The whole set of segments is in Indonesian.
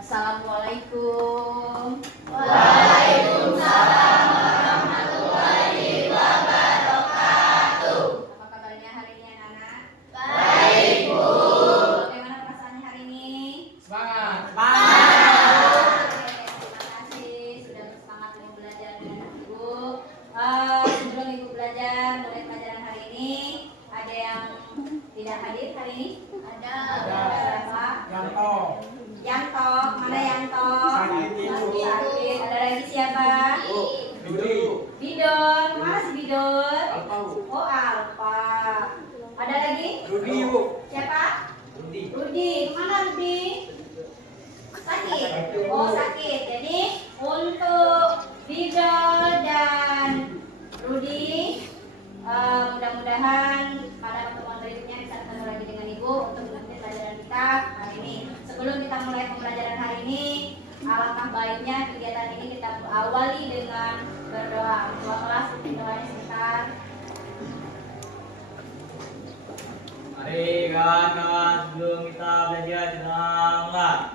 Assalamualaikum. Waalaikumsalam warahmatullahi wabarakatuh. Apa kabarnya hari ini anak-anak? Baik, Bu. Bagaimana perasaannya hari ini? Semangat. Terima kasih sudah bersemangat mau belajar dengan Ibu. Sebelum Ibu belajar mulai pelajaran hari ini, ada yang tidak hadir hari ini? Ada. Siapa? Yanto. Yanto, mana Yanto? Sakit, Ibu. Sakit. Ada lagi siapa? Budi. Bidon, mana si Bidon? Alpa. Oh Alfa. Ada lagi? Rudi, Bu. Siapa? Rudi. Rudi. Mana Rudi? Sakit. Oh sakit. Jadi untuk Bidon dan Rudi, mudah-mudahan pada pertemuan berikutnya bisa ketemu lagi dengan Ibu untuk melanjutkan pelajaran kita hari ini. Sebelum kita mulai pembelajaran hari ini, alangkah baiknya kegiatan ini kita awali dengan berdoa. Ketua kelas doanya sebentar. Mari kawan-kawan sebelum kita belajar tenanglah.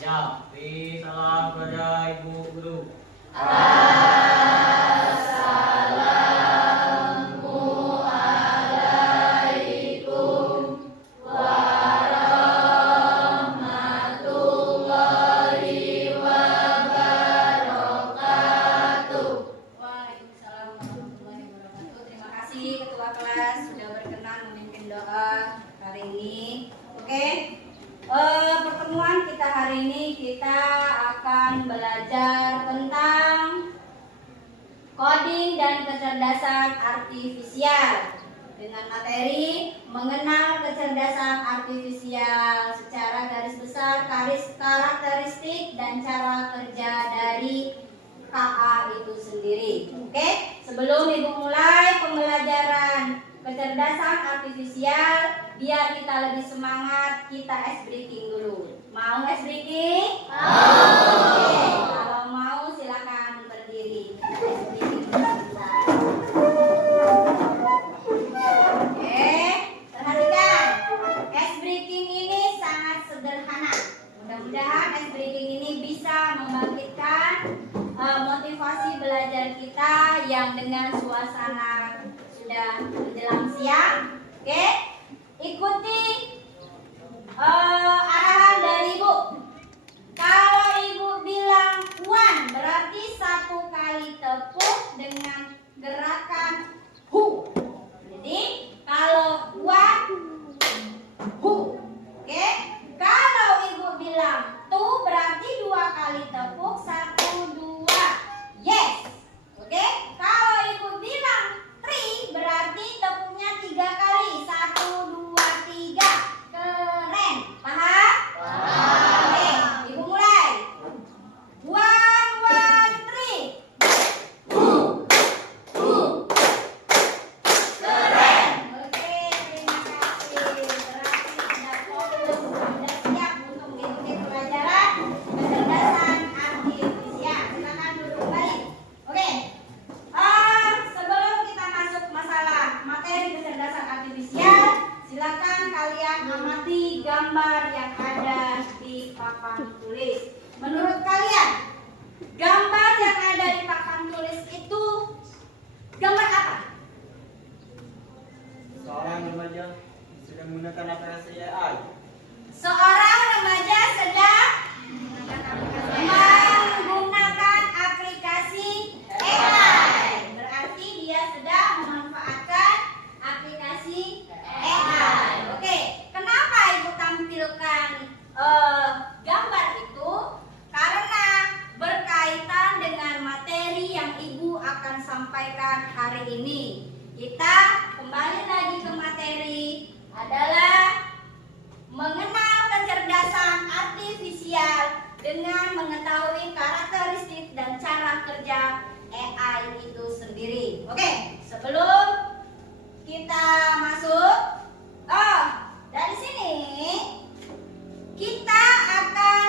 Ya, beri salam kepada Ibu Guru. Waalaikumsalam warahmatullahi wabarakatuh. Terima kasih Ketua kelas sudah berkenan memimpin doa hari ini. Oke, pertemuan kita hari ini kita akan belajar tentang coding dan kecerdasan artifisial dengan materi mengenal kecerdasan artifisial secara garis besar, karakteristik dan cara kerja dari KA itu sendiri. Oke, sebelum Ibu mulai pembelajaran kecerdasan artifisial, biar kita lebih semangat, kita ice breaking dulu. Mau ice breaking? Oke, kalau mau silakan berdiri. Kita ice breaking sebentar. Oke, perhatikan. Ice breaking ini sangat sederhana. Mudah-mudahan ice breaking ini bisa membangkitkan motivasi belajar kita yang dengan suasana sudah menjelang siang. Oke, ikuti arahan dari Ibu. Kalau Ibu bilang one, berarti satu kali tepuk dengan gerakan hu. Jadi kalau one, hu. Oke, kalau Ibu bilang two, berarti dua kali tepuk, satu, dua, yes. Oke, kalau Ibu bilang three, berarti tepuknya tiga kali, satu, dua, tiga. Keren, paham? hari ini. Kita kembali lagi ke materi adalah mengenal kecerdasan artifisial dengan mengetahui karakteristik dan cara kerja AI itu sendiri. Oke, sebelum kita masuk, dari sini kita akan,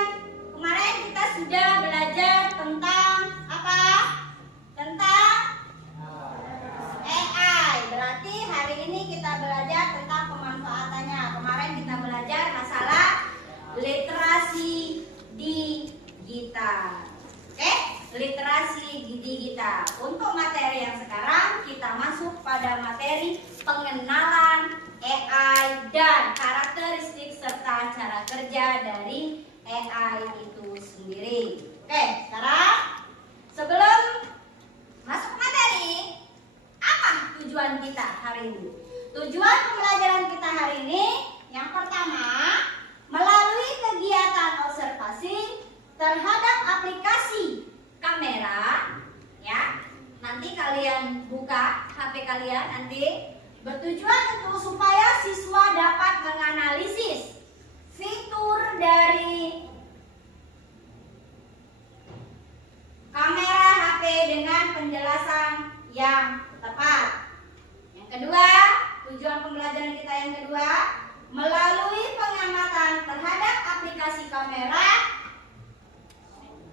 kemarin kita sudah belajar tentang apa? Tentang AI. Berarti hari ini kita belajar tentang pemanfaatannya. Kemarin kita belajar masalah literasi digital. Oke, literasi digital. Untuk materi yang sekarang kita masuk pada materi pengenalan AI dan karakteristik serta cara kerja dari AI itu sendiri. Oke, sekarang sebelum masuk materi, apa tujuan kita hari ini? Tujuan pembelajaran kita hari ini yang pertama, melalui kegiatan observasi terhadap aplikasi kamera, ya. Nanti kalian buka HP kalian nanti, bertujuan untuk supaya siswa dapat menganalisis fitur dari kamera HP dengan penjelasan yang tepat. Yang kedua, tujuan pembelajaran kita yang kedua, melalui pengamatan terhadap aplikasi kamera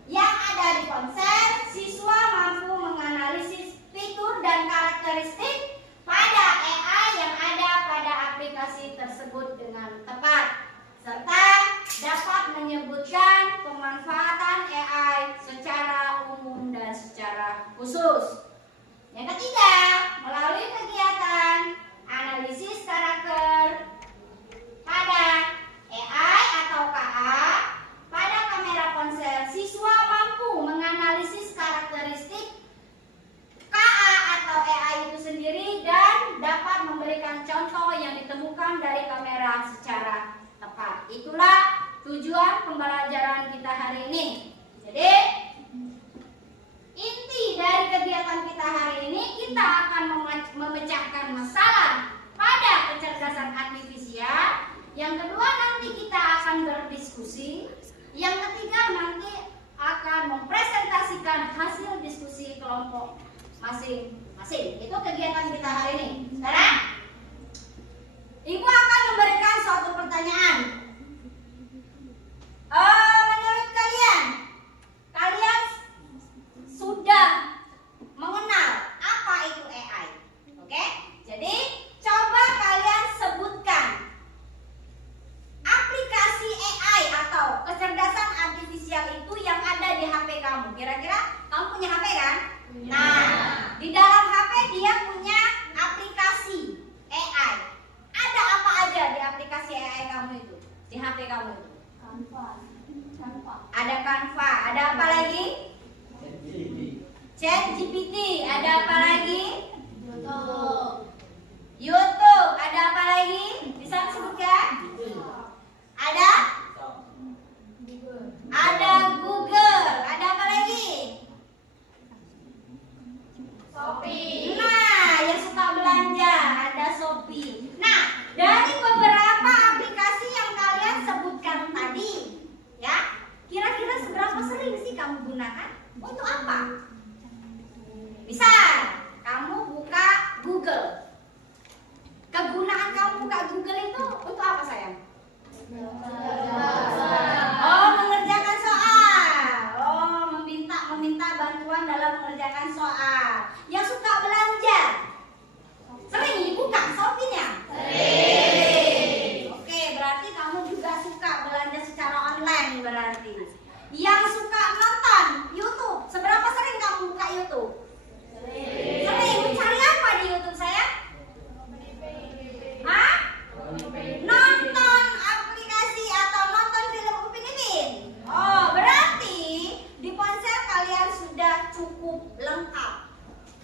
yang ada di ponsel, siswa mampu menganalisis fitur dan karakteristik pada AI yang ada pada aplikasi tersebut dengan tepat, serta dapat menyebutkan pemanfaatan AI secara umum dan secara khusus. Yang ketiga, melalui kegiatan analisis karakter pada AI atau KA pada kamera ponsel, siswa mampu menganalisis karakteristik KA atau AI itu sendiri dan dapat memberikan contoh yang ditemukan dari kamera secara tepat. Itulah tujuan pembelajaran kita hari ini. Jadi, inti dari kegiatan kita hari ini, kita akan memecahkan masalah pada kecerdasan artifisial. Yang kedua, nanti kita akan berdiskusi. Yang ketiga, nanti akan mempresentasikan hasil diskusi kelompok masing-masing. Itu kegiatan kita hari ini. Sekarang, Ibu akan memberikan suatu pertanyaan. Menurut kalian sudah mengenal apa itu AI? Oke? Jadi, coba kalian sebutkan aplikasi AI atau kecerdasan artifisial itu yang ada di HP kamu. Kira-kira kamu punya HP kan? Nah, di dalam HP dia punya aplikasi AI. Ada apa aja di aplikasi AI kamu itu? Di HP kamu itu? Ada Canva. Ada apa lagi? ChatGPT. Ada apa lagi? YouTube. Ada apa lagi? Bisa disebutkan? Ada Google. Ada apa lagi? Shopee. Nah, yang suka belanja ada Shopee. Nah, dari beberapa aplikasi yang kalian sebutkan tadi, ya, kira-kira seberapa sering sih kamu gunakan? Untuk apa? Misal, kamu buka Google. Kegunaan kamu buka Google itu untuk apa, sayang? Mengerjakan soal. Meminta bantuan dalam mengerjakan soal. Yang suka belanja, sering dibuka Shopee-nya? Sering. Oke, berarti kamu juga suka belanja secara online berarti. Yang suka nonton YouTube, seberapa sering kamu buka YouTube? Sering. Mencari apa di YouTube, sayang? Hah? Nonton aplikasi atau nonton film Upin Ipin. Oh, berarti di ponsel kalian sudah cukup lengkap,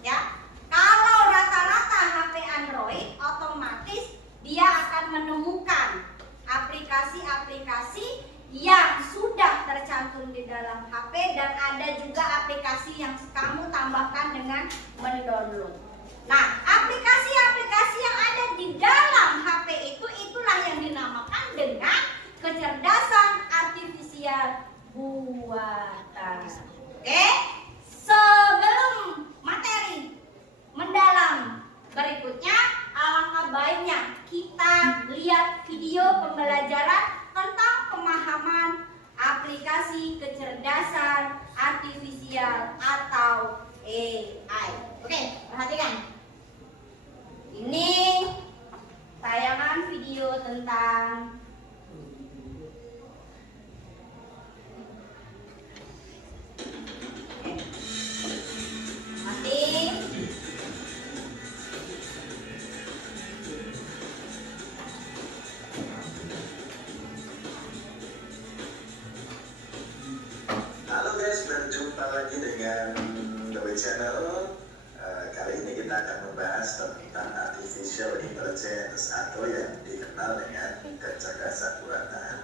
ya. Kalau rata-rata HP Android, otomatis dia akan menemukan aplikasi-aplikasi yang sudah tercantum di dalam HP, dan ada juga aplikasi yang kamu tambahkan dengan mendownload. Nah, aplikasi-aplikasi yang ada di dalam HP itulah yang dinamakan dengan kecerdasan artifisial buatan. Oke? Sebelum materi mendalam berikutnya, alangkah baiknya kita lihat video pembelajaran tentang pemahaman aplikasi kecerdasan artifisial atau AI. Oke, perhatikan. Ini tayangan video tentang Halo guys, berjumpa lagi dengan The Channel. Kali ini kita akan membahas tentang artificial intelligence atau yang dikenal dengan kecerdasan buatan.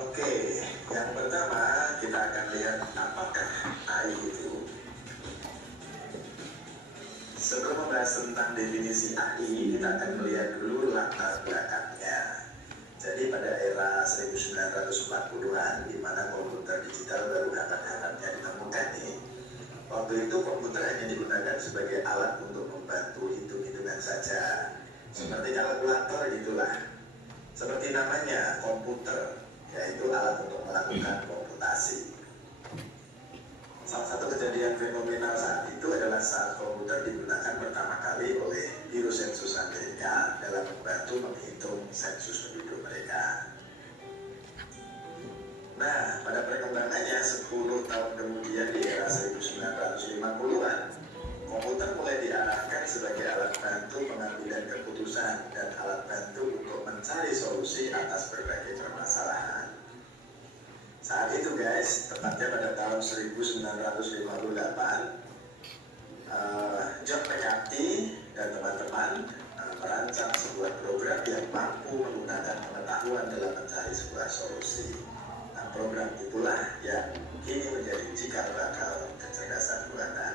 Oke, yang pertama kita akan lihat apakah AI itu. Sebelum membahas tentang definisi AI, kita akan melihat dulu latar belakangnya. Jadi pada era 1940-an, di mana komputer digital baru hangat-hangatnya ditemukan nih, waktu itu komputer hanya digunakan sebagai alat untuk membantu hitung-hitungan saja, seperti kalkulator gitulah. Seperti namanya, komputer, yaitu alat untuk melakukan komputasi. Salah satu kejadian fenomenal saat itu adalah saat komputer digunakan pertama kali oleh Biro Sensus Amerika dalam membantu menghitung sensus penduduk mereka. Nah, pada perkembangannya 10 tahun kemudian di era 1950-an, komputer mulai diarahkan sebagai alat bantu pengambilan keputusan dan alat bantu untuk mencari solusi atas berbagai permasalahan. Saat itu guys, tepatnya pada tahun 1958, John McAfee dan teman-teman merancang sebuah program yang mampu menggunakan pengetahuan dalam mencari sebuah solusi. Nah, program itulah yang kini menjadi cikal bakal kecerdasan buatan.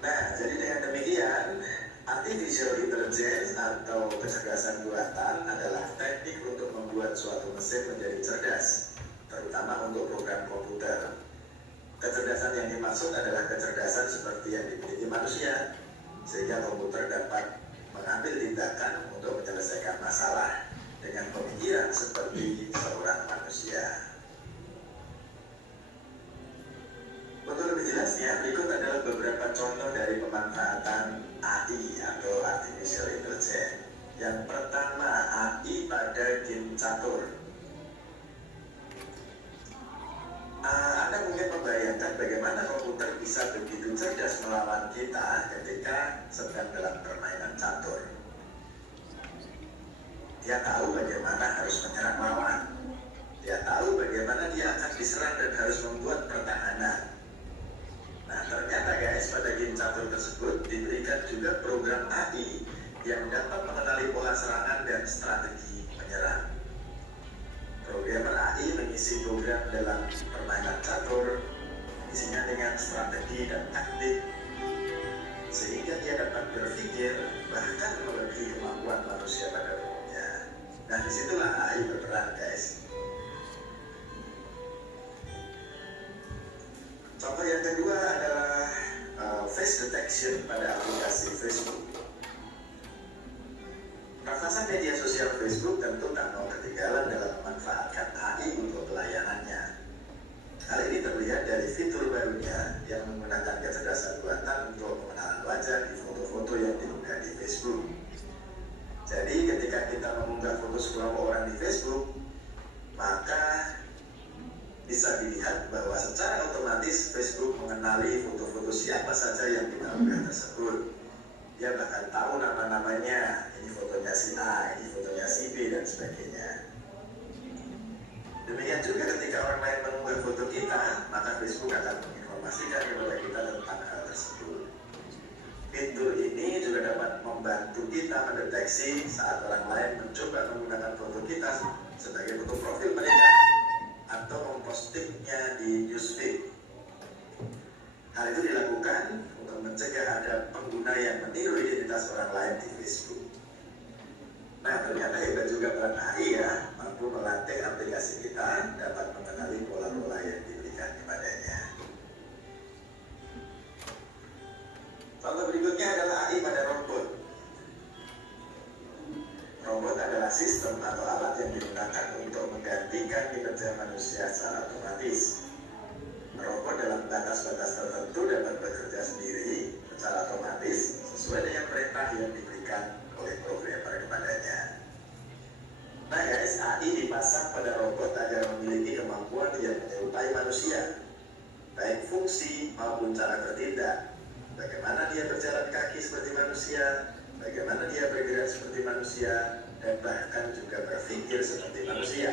Nah, jadi dengan demikian, artificial intelligence atau kecerdasan buatan adalah teknik untuk membuat suatu mesin menjadi cerdas, terutama untuk program komputer. Kecerdasan yang dimaksud adalah kecerdasan seperti yang dimiliki manusia, sehingga komputer dapat mengambil tindakan untuk menyelesaikan masalah dengan pemikiran seperti seorang manusia. Untuk lebih jelasnya, berikut adalah beberapa contoh dari pemanfaatan AI atau Artificial Intelligence. Yang pertama, AI pada game catur. Anda mungkin membayangkan bagaimana komputer bisa begitu cerdas melawan kita ketika sedang dalam permainan catur. Dia tahu bagaimana harus menyerang lawan. Dia tahu bagaimana dia akan diserang dan harus membuat pertahanan. Nah, ternyata guys, pada game catur tersebut diberikan juga program AI yang dapat mengenali pola serangan dan strategi menyerang. Programmer AI mengisi program dalam permainan catur, isinya dengan strategi dan taktik, sehingga dia dapat berpikir bahkan melebihi kemampuan manusia pada umumnya. Nah, disitulah AI berperan guys. Contoh yang kedua adalah face detection pada aplikasi Facebook. Raksasa media sosial Facebook tentu tak mau ketinggalan dalam memanfaatkan AI untuk pelayanannya. Hal ini terlihat dari fitur barunya yang menggunakan kecerdasan buatan untuk pengenalan wajah di foto-foto yang diunggah di Facebook. Jadi ketika kita mengunggah foto sekelompok orang di Facebook, maka bisa dilihat bahwa secara otomatis Facebook mengenali foto-foto siapa saja yang kita unggah tersebut. Dia bahkan tahu nama-namanya, ini fotonya si A, ini fotonya si B, dan sebagainya. Demikian juga ketika orang lain mengunggah foto kita, maka Facebook akan menginformasikan kepada kita tentang hal tersebut. Fitur ini juga dapat membantu kita mendeteksi saat orang lain mencoba menggunakan foto kita sebagai foto profil mereka, atau manusia secara otomatis. Robot dalam batas-batas tertentu dapat bekerja sendiri secara otomatis sesuai dengan perintah yang diberikan oleh programmer kepadanya. Nah guys, AI dipasang pada robot agar memiliki kemampuan yang menyerupai manusia, baik fungsi maupun cara bertindak. Bagaimana dia berjalan kaki seperti manusia, bagaimana dia bergerak seperti manusia, dan bahkan juga berpikir seperti manusia.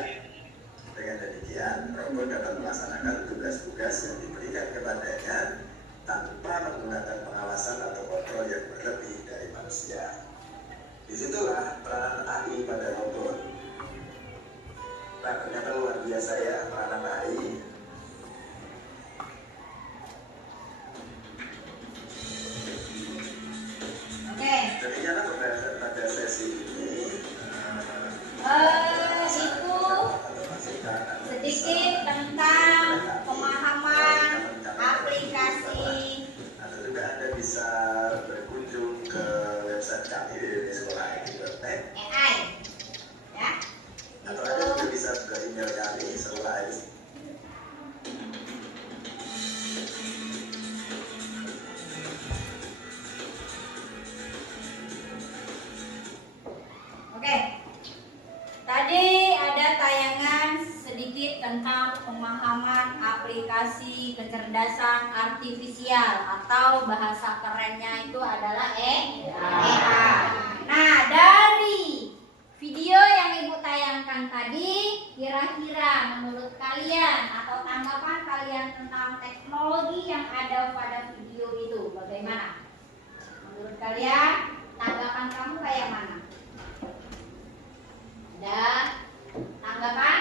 Dengan demikian, robot dapat melaksanakan tugas-tugas yang diberikan kepadanya tanpa menggunakan pengawasan atau kontrol yang berlebih dari manusia. Disitulah peranan AI pada robot. Nah, ternyata luar biasa ya peranan AI. Oke. Demikianlah pembahasan pada sesi ini. Itu sedikit tentang pemahaman aplikasi. Atau juga Anda bisa berkunjung ke website kami www.sekolahaid.net AI, ya. atau Anda juga bisa ke email kami sekolahaid. Oke. Tadi ada tayangan sedikit tentang pemahaman aplikasi kecerdasan artifisial atau bahasa kerennya itu adalah AI. Nah, dari video yang Ibu tayangkan tadi, kira-kira menurut kalian atau tanggapan kalian tentang teknologi yang ada pada video itu bagaimana? Menurut kalian, tanggapan kamu kayak mana? Ada tanggapan?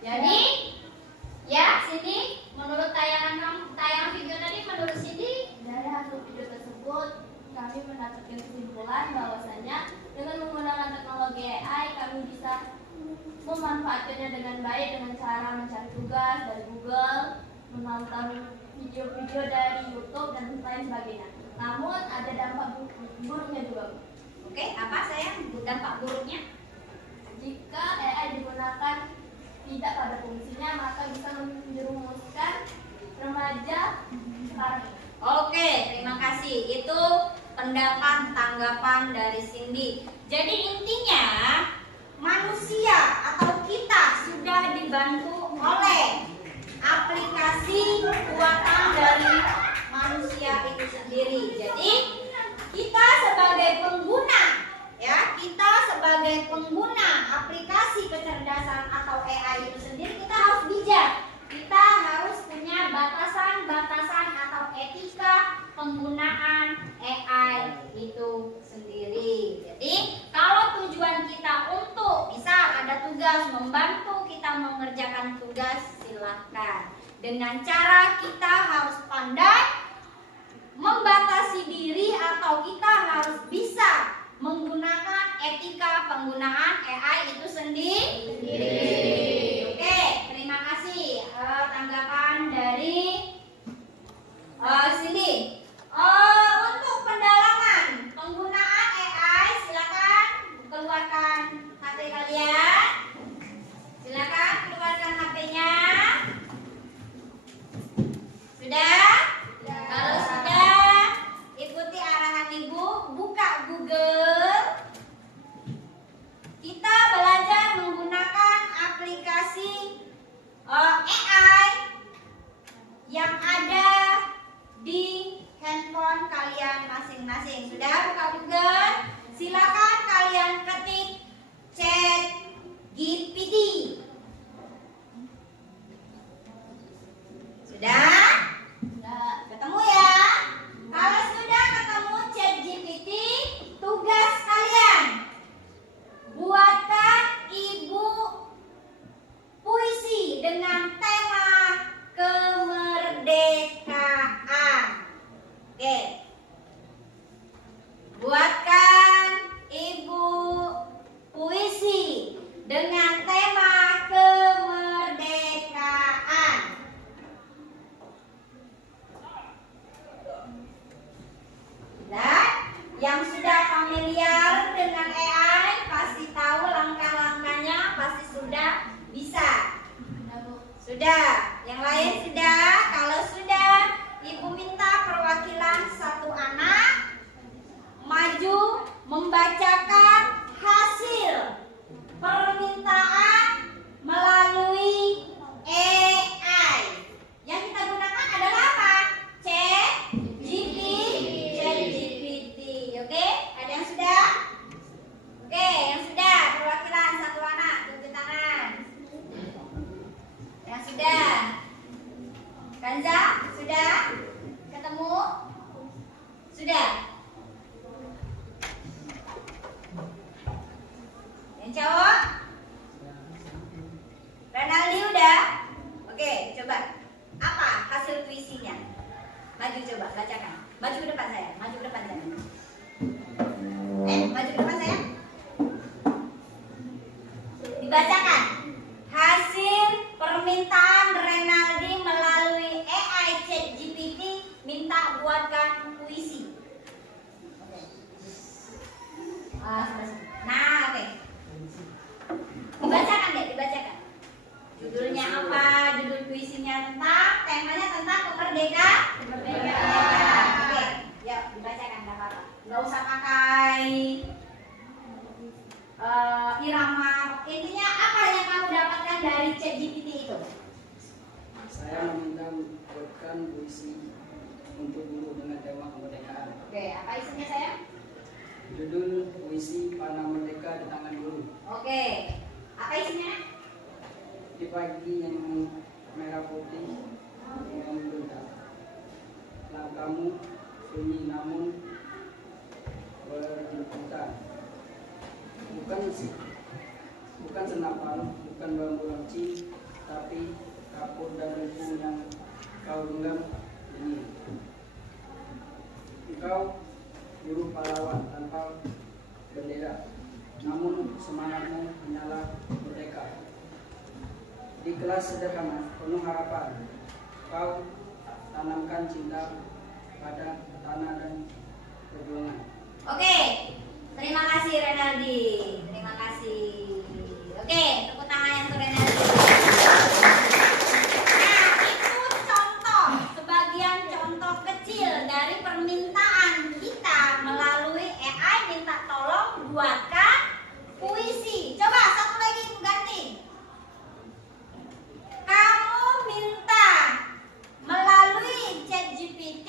Jadi, ya sini menurut tayangan video tadi, menurut Cindy dari hasil video tersebut kami mendapatkan kesimpulan bahwasanya dengan menggunakan teknologi AI kami bisa memanfaatkannya dengan baik dengan cara mencari tugas dari Google, menonton video-video dari YouTube dan lain sebagainya. Namun ada dampak buruknya juga. Oke, apa sayang dampak buruknya? Jika AI digunakan tidak pada fungsinya, maka bisa menjerumuskan remaja sekarang ini. Oke, terima kasih. Itu pendapat tanggapan dari Cindy. Jadi intinya manusia atau kita sudah dibantu oleh aplikasi buatan dari manusia itu sendiri. Jadi kita sebagai pengguna, ya, kita sebagai pengguna aplikasi kecerdasan atau AI itu sendiri, kita harus bijak. Kita harus punya batasan-batasan atau etika penggunaan AI itu sendiri. Jadi kalau tujuan kita untuk misal ada tugas membantu kita mengerjakan tugas, silahkan. Dengan cara kita harus pandai membatasi diri atau kita harus bisa menggunakan etika penggunaan AI itu sendiri. Oke, terima kasih tanggapan dari Cindy. Untuk pendalaman penggunaan AI, silakan keluarkan HP kalian. Silakan keluarkan HP-nya. Sudah? Kalau sudah, ikuti arahan Ibu, buka Google. Kita belajar menggunakan Sudah. Yang lain sudah? Kalau sudah, Ibu minta perwakilan satu anak maju membacakan hasil permintaan melalui AI. Yang kita gunakan adalah apa? ChatGPT. Oke? Ada yang sudah? Oke, yang sudah perwakilan satu anak tunjuk tangan. Yang sudah? Kanza, sudah? Ketemu? Sudah? Yang cowok? Renaldi udah? Oke, coba. Apa hasil puisinya? Maju coba, bacakan. Maju ke depan saya, maju ke depan saya. Maju ke depan saya. Dibacakan. Hasil permintaan Renaldi melalui AI ChatGPT minta buatkan puisi. Nah, oke. Dibacakan deh, dibacakan. Judulnya apa? Judul puisinya tentang, temanya tentang kemerdekaan. Oke, yuk dibacakan, nggak apa-apa. Nggak usah pakai irama. Intinya apa yang kamu dapatkan dari ChatGPT itu? Saya meminta membuatkan puisi untuk guru dengan tema kemerdekaan. Oke, apa isinya saya? Judul puisi Panah Merdeka di Tangan Guru. Oke, apa isinya? Di pagi yang merah putih dengan bentak, langkahmu sunyi namun berjemputan. Bukan senapan, bukan bambu ronci, tapi kapur dan hukum yang kau genggam ini. Engkau guru pahlawan tanpa bendera, namun semangatmu menyala merdeka. Di kelas sederhana penuh harapan, kau tanamkan cinta pada tanah dan perjuangan. Oke, terima kasih Renaldi. Terima kasih. Oke, tepuk tangan untuk Renaldi. Nah, itu contoh, sebagian contoh kecil dari permintaan kita melalui AI minta tolong buatkan puisi. Coba satu lagi Ibu ganti. Kamu minta melalui ChatGPT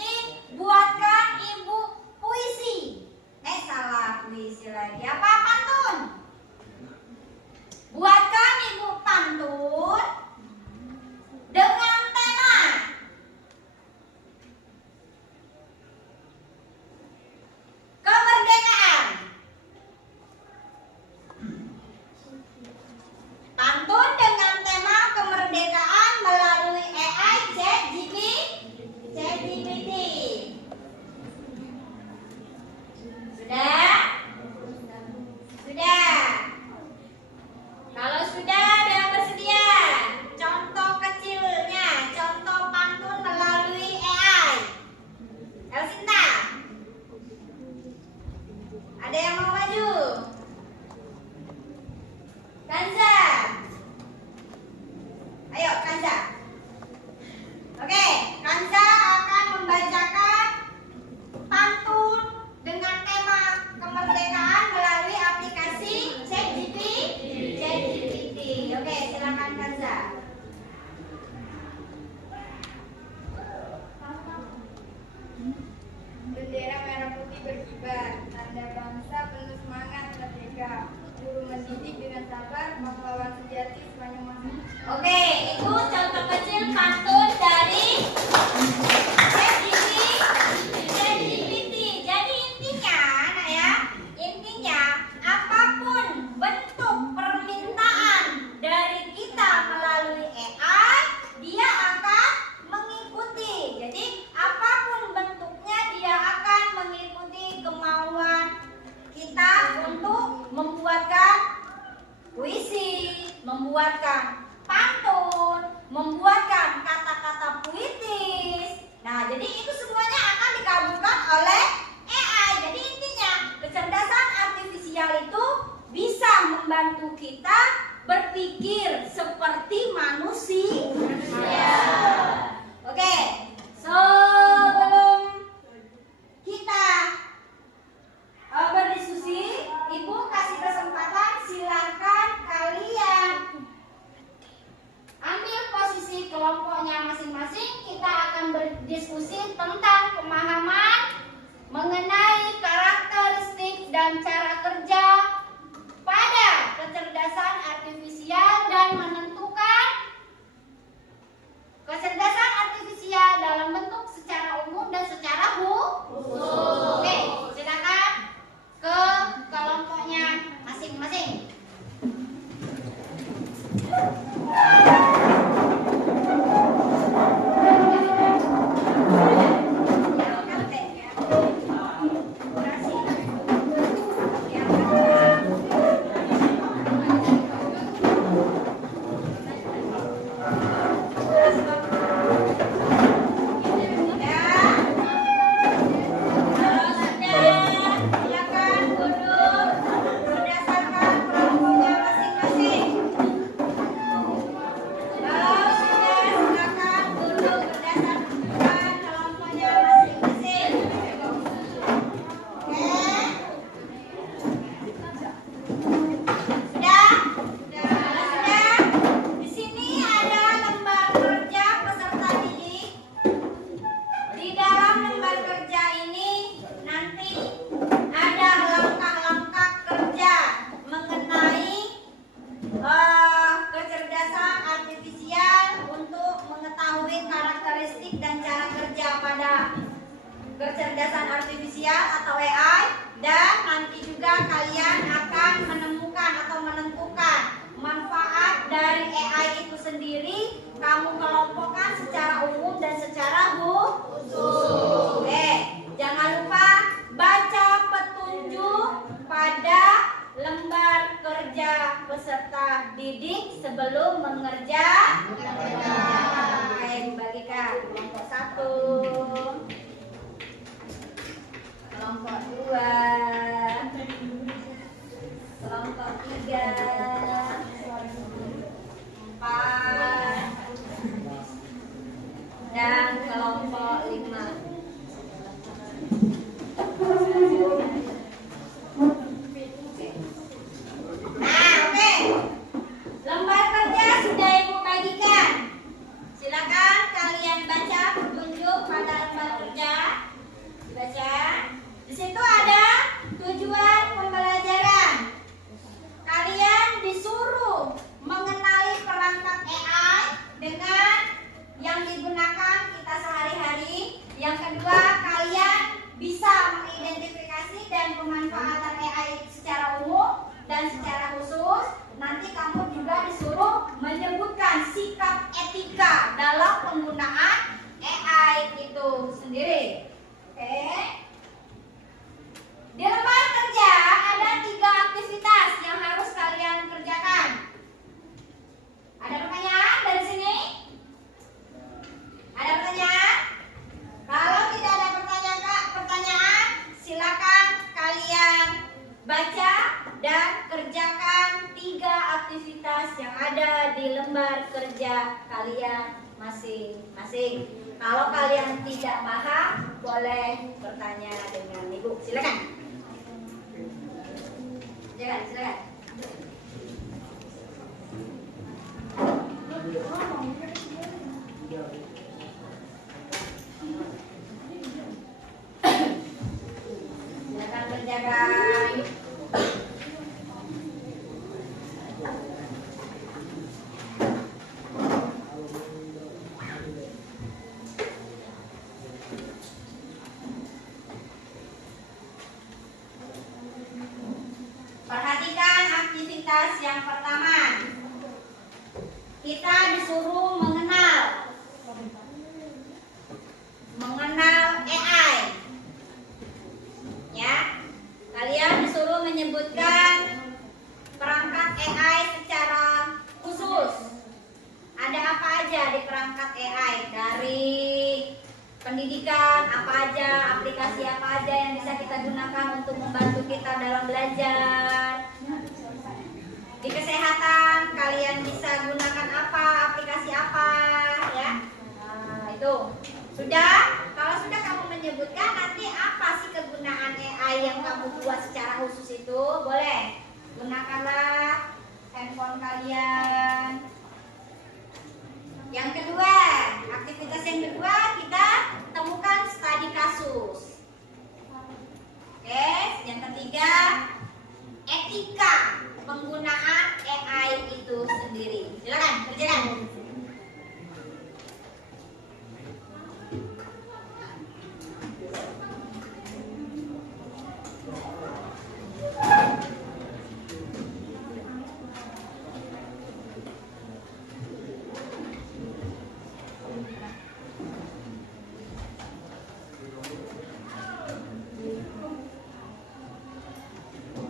buatkan Ibu puisi. Salah puisi lagi. Apa pantun? Buatkan Ibu pantun dengan tema kemerdekaan. Pantun dengan tema kemerdekaan melalui AI ChatGPT. Sudah? Sudah. Kalau sudah ada yang bersedia, contoh kecilnya, contoh pantun melalui AI. Elsinta, ada yang mau maju? Kanza, ayo Kanza. Oke, Kanza akan membacakan pantun dengan tema kemerdekaan melalui aplikasi ChatGPT. Oke, silakan Kanza. Bendera merah putih berkibar, tanda bangsa penuh semangat merdeka. Guru mendidik dengan sabar, pahlawan sejati semuanya masuk. Oke, itu contoh kecil pantun dari ChatGPT. Jadi intinya, nak ya, intinya apapun bentuk permintaan dari kita melalui AI, dia akan mengikuti. Jadi apapun bentuknya, dia akan mengikuti kemauan kita untuk membuatkan puisi, membuatkan pantun, membuatkan kata-kata puitis. Nah, jadi itu semuanya akan dikabulkan oleh AI. Jadi intinya kecerdasan artifisial itu bisa membantu kita berpikir seperti manusia. Oke, sebelum kita berdiskusi, Ibu kasih kesempatan, silakan kalian ambil posisi kelompoknya masing-masing. Kita akan berdiskusi tentang pemahaman mengenai karakteristik dan cara kerja pada kecerdasan artifisial dan menentukan kecerdasan artifisial dalam bentuk secara umum dan secara khusus. Oke, silakan ke kelompoknya masing-masing. Kecerdasan artifisial atau AI, dan nanti juga kalian akan menemukan atau menentukan manfaat dari AI itu sendiri. Kamu kelompokkan secara umum dan secara khusus. Oke, jangan lupa baca petunjuk pada lembar kerja peserta didik sebelum mengerjakan. Oke, dibagikan kelompok 1, kelompok 2, kelompok 3, 4, dan kelompok 5. Nah, oke. Lembar kerja sudah Ibu bagikan. Silakan kalian baca petunjuk pada lembar kerja. Baca. Di situ ada tujuan pembelajaran. Kalian disuruh mengenali perangkat AI dengan yang digunakan kita sehari-hari. Yang kedua, kalian bisa mengidentifikasi dan pemanfaatan AI secara umum dan secara khusus. Nanti kamu juga disuruh menyebutkan sikap etika dalam penggunaan AI itu sendiri. Oke. Di lembar kerja ada 3 aktivitas yang harus kalian kerjakan. Ada pertanyaan dari sini? Ada pertanyaan? Kalau tidak ada pertanyaan, silakan kalian baca dan kerjakan 3 aktivitas yang ada di lembar kerja kalian masing-masing. Kalau kalian tidak paham, boleh bertanya dengan Ibu. Silakan. Silakan. Silakan kerjakan. Perhatikan aktivitas yang pertama. Kita disuruh mengenal AI. Ya. Kalian disuruh menyebutkan perangkat AI secara khusus. Ada apa aja di perangkat AI? Dari pendidikan, apa aja, aplikasi apa aja yang bisa kita gunakan untuk membantu kita dalam belajar. Di kesehatan, kalian bisa gunakan apa, aplikasi apa ya. Nah, itu sudah. Kalau sudah kamu menyebutkan nanti apa sih kegunaan AI yang kamu buat secara khusus itu, boleh gunakanlah handphone kalian. Yang kedua, aktivitas yang kedua kita temukan studi kasus. Oke, yang ketiga etika penggunaan AI itu sendiri. Silakan kerjakan.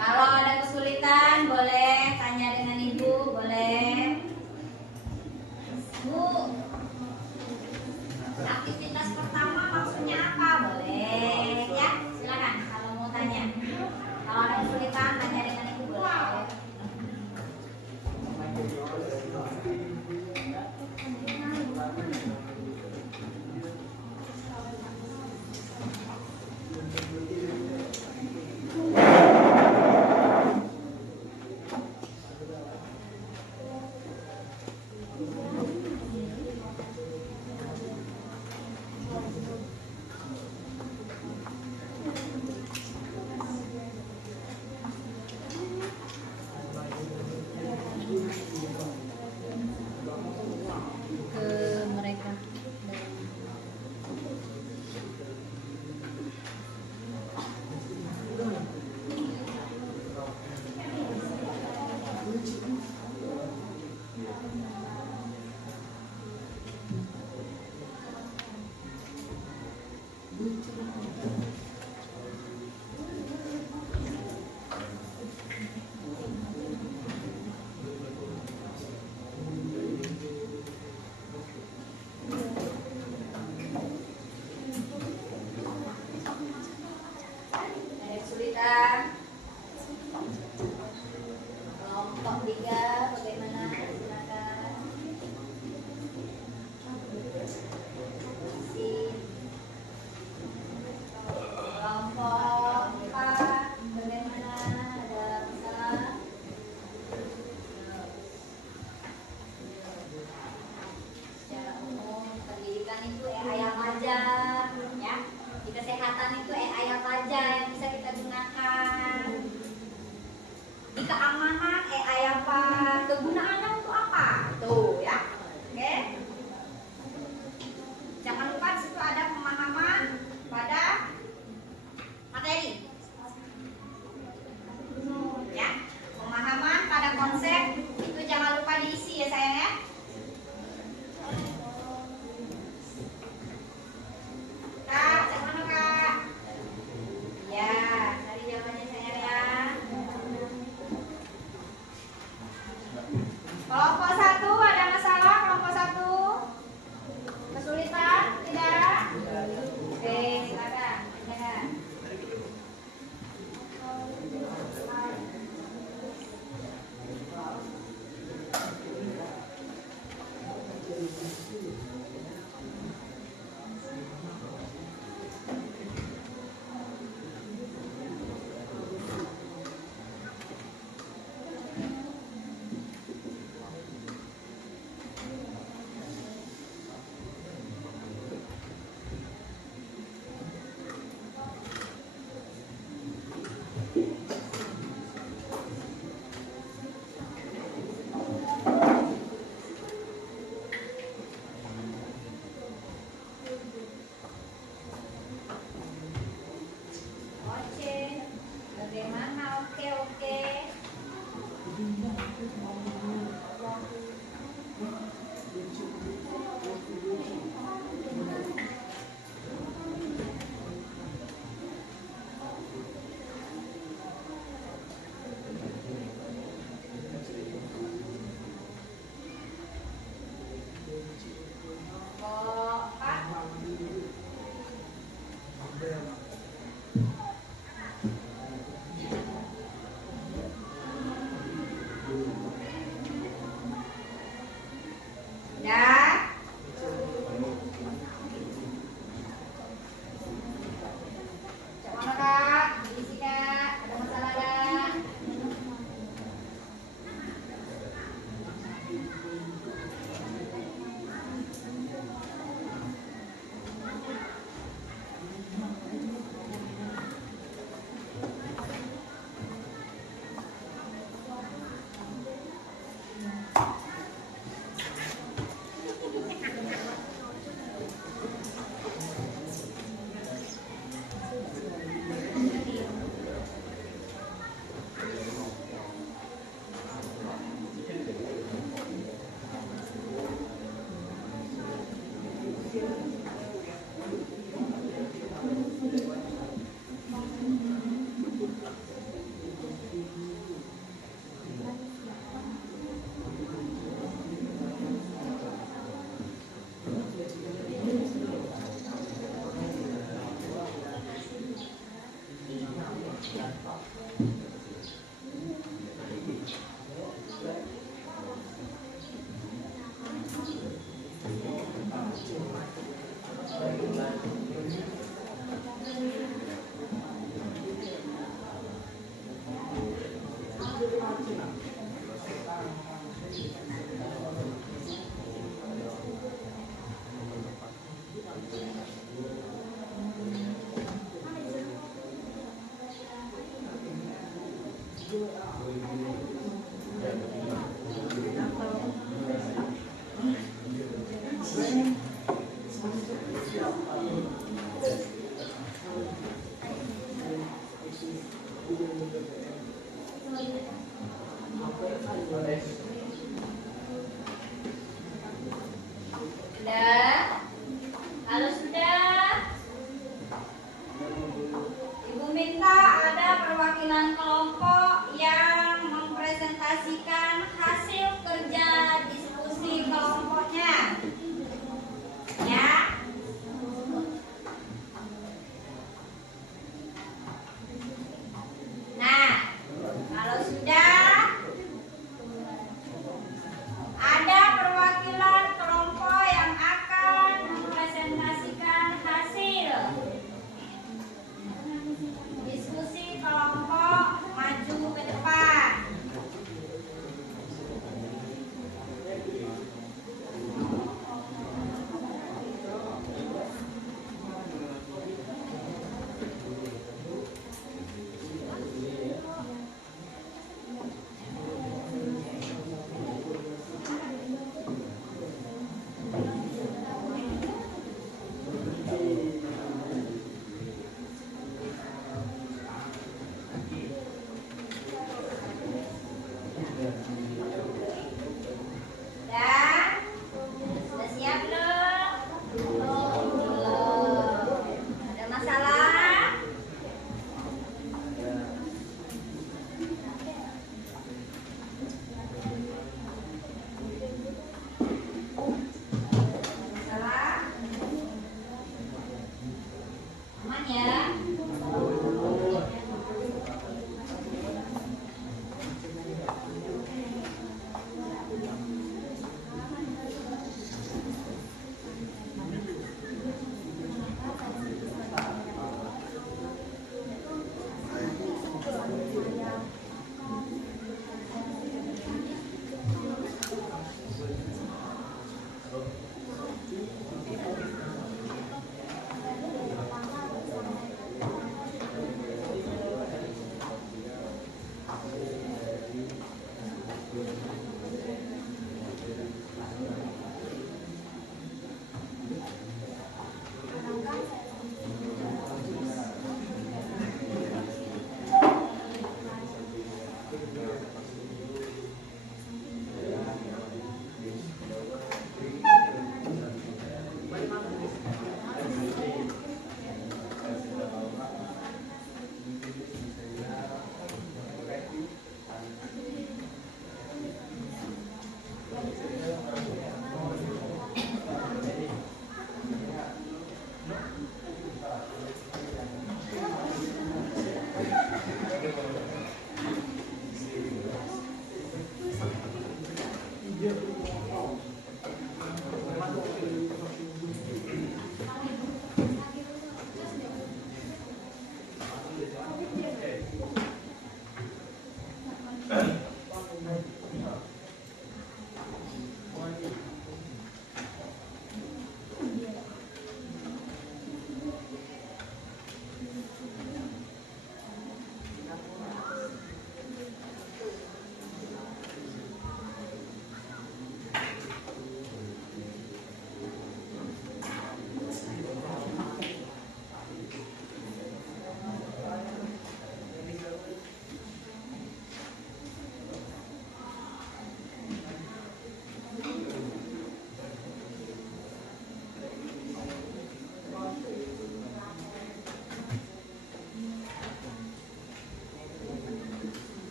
Kalau ada kesulitan boleh tanya dengan ibu, boleh. Bu, aktivitas pertama maksudnya apa? Boleh ya, silakan kalau mau tanya. Kalau ada kesulitan tanya dengan ibu boleh. Ke mereka. Ada kesulitan? Kelompok 3 bagaimana? Silakan. Masih.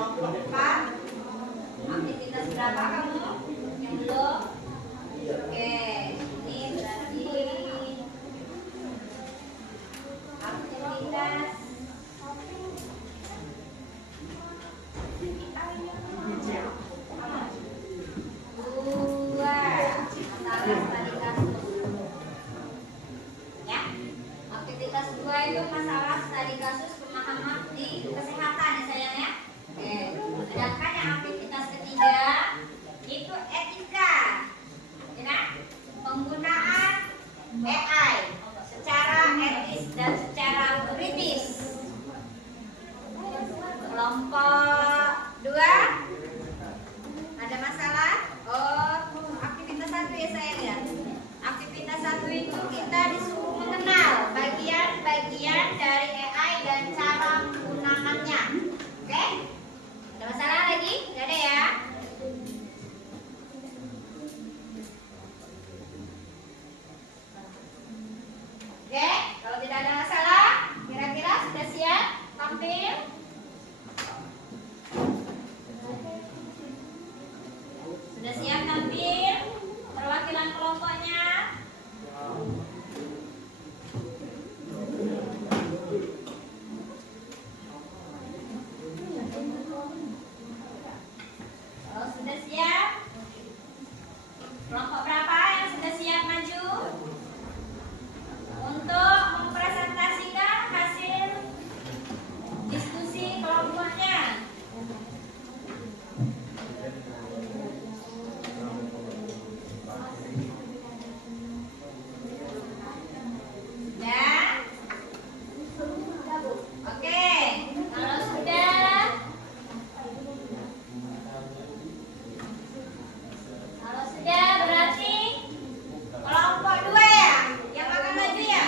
Kelompok 4. Aktivitas berapa kamu? Yang belum? Oke, ini berarti aktivitas dua, masalah studi kasus. Ya, aktivitas 2 itu masalah studi kasus pemahaman di kesehatan ya sayang ya. Oke, sedangkan yang aktivitas ketiga itu etika, ya kan? Penggunaan AI secara etis dan secara kritis. Kelompok 2 ada masalah? Oh, aktivitas 1 ya sayang ya. Aktivitas 1 itu kita disuruh mengenal bagian-bagian dari AI dan cara menggunakannya. Oke? Ada masalah lagi? Tidak ada ya? Oke, kalau tidak ada masalah, kira-kira sudah siap tampil? Sudah siap tampil? Perwakilan kelompoknya? Kalau sudah siap, kelompok berapa yang sudah siap maju untuk mempresentasikan hasil diskusi kelompoknya? Ya, oke. Kalau sudah berarti kelompok 2 ya yang akan maju ya.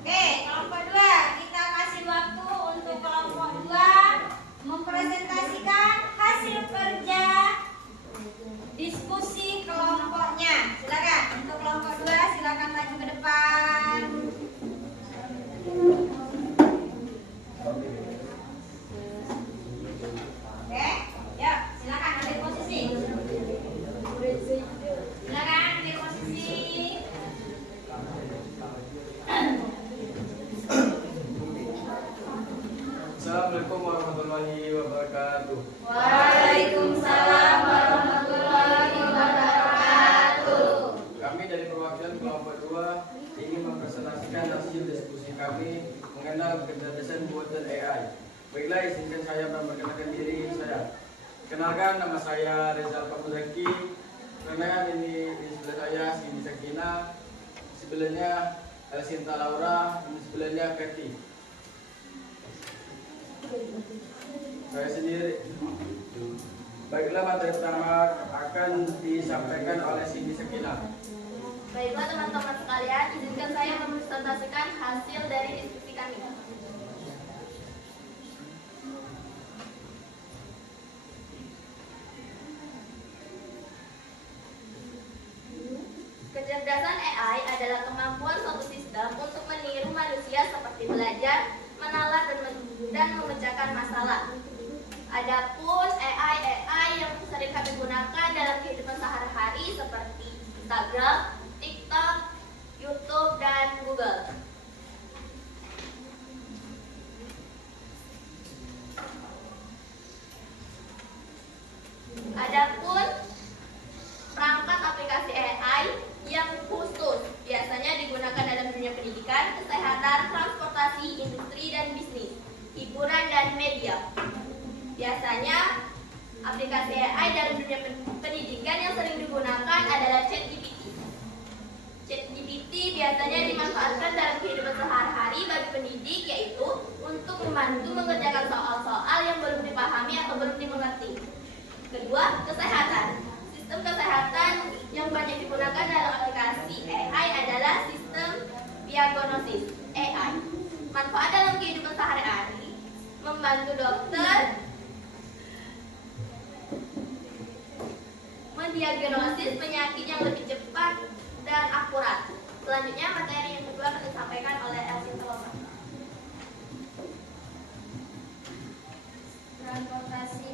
Oke, kelompok 2 kita kasih waktu untuk kelompok 2 mempresentasikan hasil kerja diskusi kelompoknya. Silakan untuk kelompok 2 silakan maju ke depan. Oke, ya silakan ambil posisi. Silakan ambil posisi. Assalamualaikum warahmatullahi wabarakatuh. Waalaikumsalam warahmatullahi wabarakatuh. Kami dari perwakilan kelompok 2 ingin mempresentasikan hasil diskusi kami mengenal kecerdasan buatan AI. Baiklah, izinkan saya memperkenalkan diri saya. Kenalkan, nama saya Rezal Pamuzaki. Kemudian ini di sebelah saya Cindy Sakina, sebelahnya Elsinta Laura, di sebelahnya Kathy. Saya sendiri. Baiklah, materi pertama akan disampaikan oleh Cindy Sakina. Baiklah teman-teman sekalian, izinkan saya mempresentasikan hasil dari diskusi kami. Kecerdasan AI adalah kemampuan suatu sistem untuk meniru manusia seperti belajar, menalar, dan memecahkan masalah. Adapun AI yang sering kami gunakan dalam kehidupan sehari-hari seperti Instagram, TikTok, YouTube, dan Google. Adapun perangkat aplikasi AI yang khusus biasanya digunakan dalam dunia pendidikan, kesehatan, transportasi, industri, dan bisnis, hiburan, dan media. Biasanya aplikasi AI dalam dunia pendidikan yang sering digunakan adalah ChatGPT. ChatGPT biasanya dimanfaatkan dalam kehidupan sehari-hari bagi pendidik, yaitu untuk membantu mengerjakan soal-soal yang belum dipahami atau belum dimengerti. Kedua, kesehatan. Sistem kesehatan yang banyak digunakan dalam aplikasi AI adalah sistem diagnosis AI. Manfaat dalam kehidupan sehari-hari membantu dokter mendiagnosis penyakit yang lebih cepat dan akurat. Selanjutnya materi yang kedua akan disampaikan oleh Elsinta Laura. Transportasi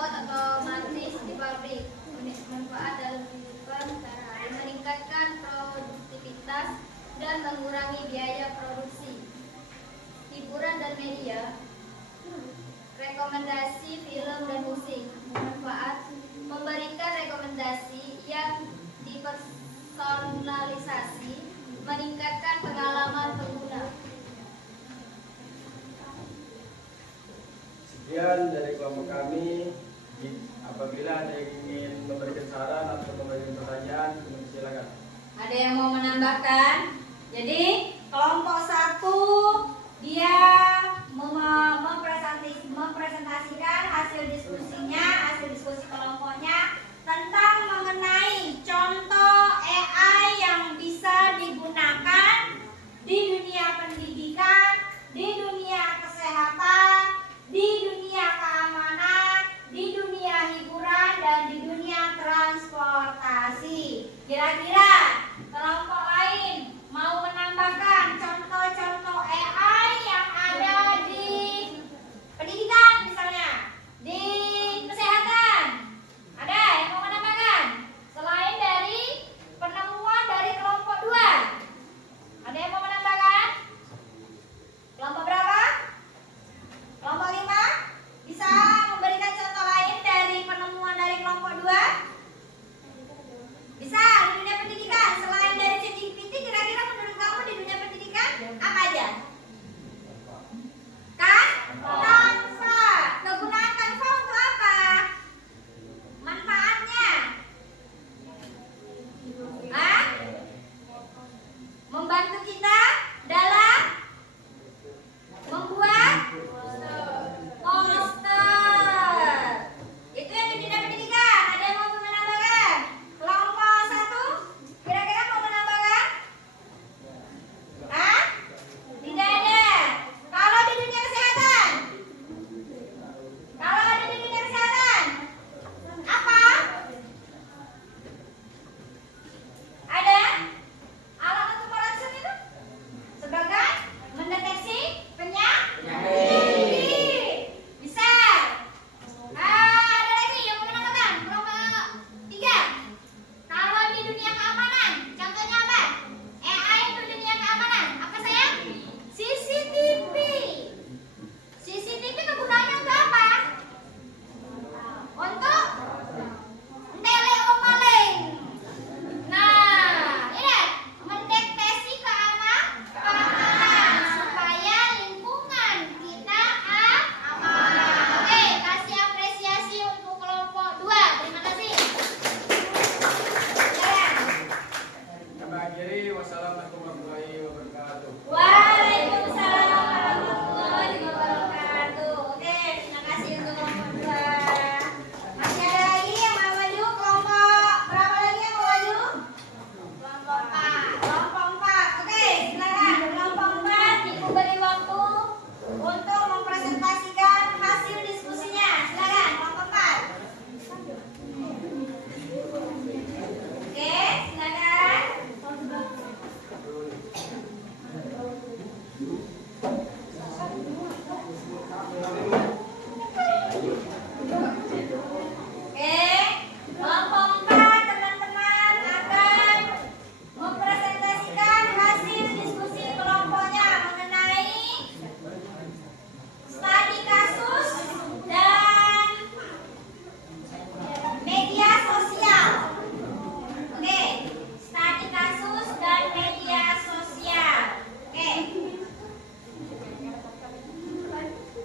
robot otomatis di pabrik, manfaat dalam kehidupan sehari-hari, meningkatkan produktivitas dan mengurangi biaya produksi. Hiburan dan media, rekomendasi film dan musik, manfaat memberikan rekomendasi yang dipersonalisasi, meningkatkan pengalaman pengguna. Sekian dari kelompok kami. Apabila ada yang ingin memberikan saran atau memberikan pertanyaan, silakan. Ada yang mau menambahkan? Jadi kelompok 1 dia mempresentasikan hasil diskusinya, hasil diskusi kelompoknya tentang mengenai contoh AI yang bisa digunakan di dunia pendidikan, di dunia kesehatan, di dunia keamanan, di dunia hiburan, dan di dunia transportasi. Kira-kira kelompok lain mau menambahkan contoh-contoh AI yang ada di pendidikan misalnya, di kesehatan? Ada yang mau menambahkan? Selain dari penemuan dari kelompok 2. Ada yang mau menambahkan? Kelompok berapa? Kelompok 5? Bisa memberikan contoh lain dari penemuan dari kelompok 2? Bisa di dunia pendidikan. Selain dari ChatGPT, kira-kira menurut kamu di dunia pendidikan apa aja? Canva. Kegunaan Canva untuk apa? Manfaatnya? Membantu kita dalam membuat poster. Itu yang di dunia pendidikan. Ada yang mau menambahkan? Kelompok 1 kira-kira mau menambahkan? Tidak ada. Kalau di dunia kesehatan? Kalau ada di dunia kesehatan? Apa? Ada? Alat untuk meracun itu? Sebagai mendeteksi penyakit. Bisa. Ada lagi yang mau menambahkan? Kelompok 3. Kalau di dunia keamanan, contohnya apa? AI untuk dunia keamanan. Apa sayang? CCTV. CCTV kegunaannya untuk apa? Untuk teleomaling. Nah, lihat, mendeteksi keamanan supaya lingkungan kita aman. Oke, kasih apresiasi untuk kelompok 2. Terima kasih. Silakan. Kami akhiri. Wassalamualaikum warahmatullahi wabarakatuh. Waalaikumsalam warahmatullahi wabarakatuh. Oke, terima kasih untuk kelompok 2. Masih ada lagi yang mau maju? Kelompok berapa lagi yang mau maju? Kelompok 4. Kelompok 4. Oke, silakan. Kelompok 4 Ibu beri waktu untuk mempresentasikan hasil diskusinya. Silakan kelompok 4. Oke, silakan. Oke, kelompok 4 teman-teman akan mempresentasikan hasil diskusi kelompoknya mengenai studi kasus dan media sosial. Oke, studi kasus dan media sosial. Oke.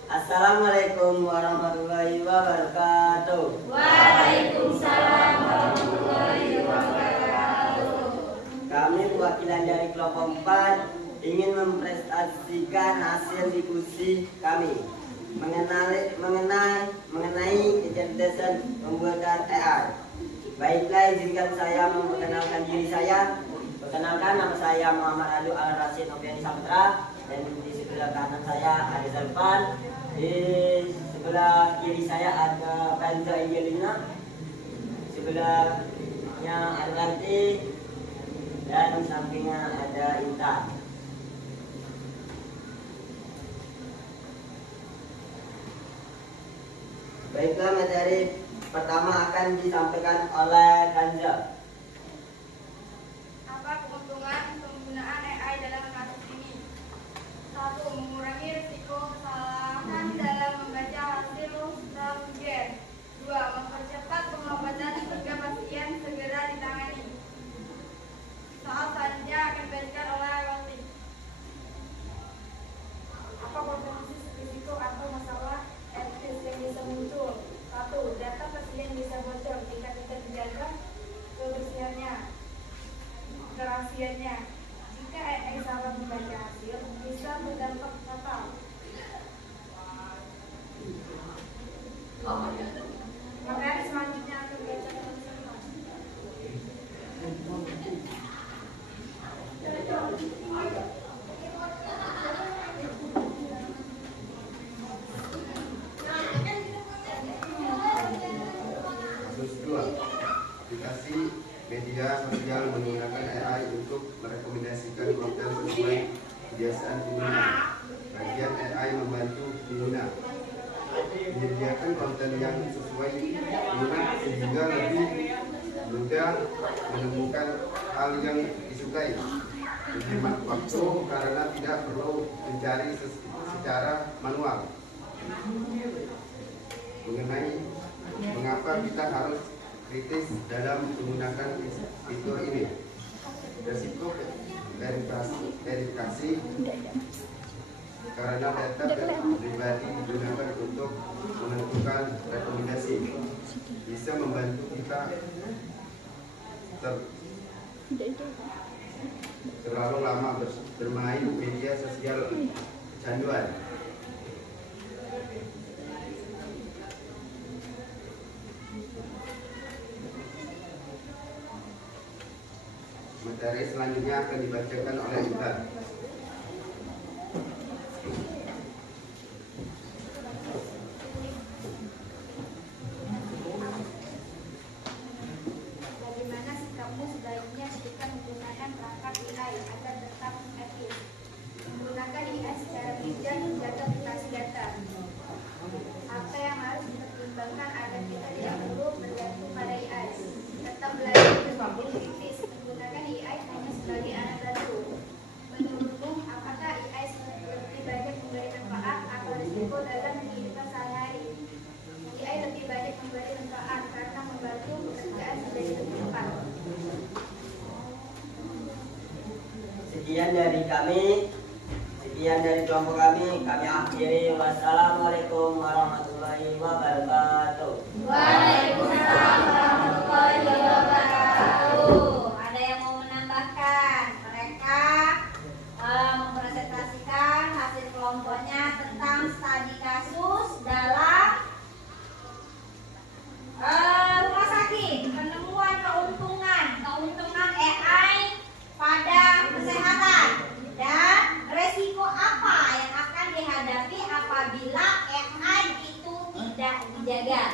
Assalamualaikum warahmatullahi wabarakatuh. Waalaikumsalam warahmatullahi wabarakatuh. Kami perwakilan dari kelompok 4 ingin mempresentasikan hasil diskusi kami mengenai kecerdasan pembuatan AI. Baiklah, izinkan saya memperkenalkan diri saya. Perkenalkan, nama saya Muhammad Alu Al-Rasyid Noviani Samtra, dan di sebelah kanan saya ada Zalfan, di sebelah kiri saya ada Kanza Angelina, sebelahnya ada Ranti, dan sampingnya ada Intan. Baiklah, materi pertama akan disampaikan oleh Kanza. Apa keuntungan penggunaan AI dalam kasus ini? 1. Mengurangi risiko kesalahan dalam membaca hasil transgen. 2. Mempercepat pengobatan hingga pasien segera ditangani. Soal selanjutnya akan dibacakan oleh Wati. Apa potensi risiko atau masalah etis yang bisa muncul? 1. Data pasien bisa bocor jika tidak dijaga kebersihannya, kerahasiaannya. Jika AI salah membaca hasil, bisa berdampak fatal. Materi selanjutnya akan dibacakan oleh Salman. Kasus 2. Aplikasi media sosial menggunakan AI untuk merekomendasikan konten sesuai kebiasaan pengguna. Bagian AI membantu pengguna menyediakan konten yang sesuai pengguna sehingga lebih mudah menemukan hal yang disukai. Menghemat waktu karena tidak perlu mencari secara manual. Mengenai mengapa kita harus kritis dalam menggunakan fitur ini. Resiko verifikasi karena data pribadi digunakan untuk menentukan rekomendasi bisa membantu kita terlalu lama bermain media sosial kecanduan. Materi selanjutnya akan dibacakan oleh Intan. Bagaimana sikapmu sebaiknya ketika menggunakan perangkat AI agar tetap etis? Menggunakan AI secara bijak menjaga privasi data. Apa yang harus dipertimbangkan agar kita tidak perlu bergantung pada AI? Tetap belajar berpikir kritis. Menggunakan AI hanya sebagai alat bantu. Menurutmu, apakah AI lebih banyak memberi manfaat atau risiko dalam kehidupan sehari-hari? AI lebih banyak memberi manfaat karena membantu pekerjaan menjadi lebih cepat. Sekian dari kami, sekian dari kelompok kami akhiri. Wassalamualaikum warahmatullahi wabarakatuh. Waalaikumsalam warahmatullahi wabarakatuh. Ada yang mau menambahkan? Mereka mempresentasikan hasil kelompoknya tentang studi kasus dalam rumah sakit, penemuan keuntungan AI pada kesehatan, dan resiko apa yang akan dihadapi apabila AI itu tidak dijaga.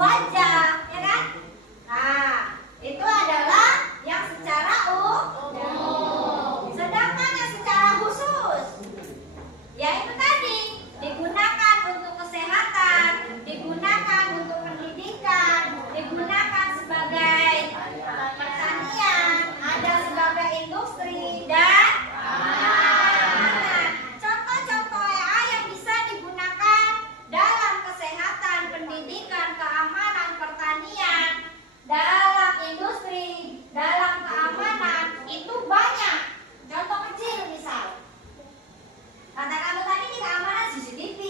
wajah, ya kan? Nah, itu adalah yang secara umum. Sedangkan yang secara khusus, yaitu tadi digunakan untuk kesehatan, digunakan untuk pendidikan, digunakan sebagai pertanian, ada sebagai industri dan keamanan. Contoh-contoh AI yang bisa digunakan dalam kesehatan, pendidikan, keamanan, pertanian, dalam industri, dalam keamanan itu banyak. Contoh kecil misal, kata kamu tadi di keamanan CCTV,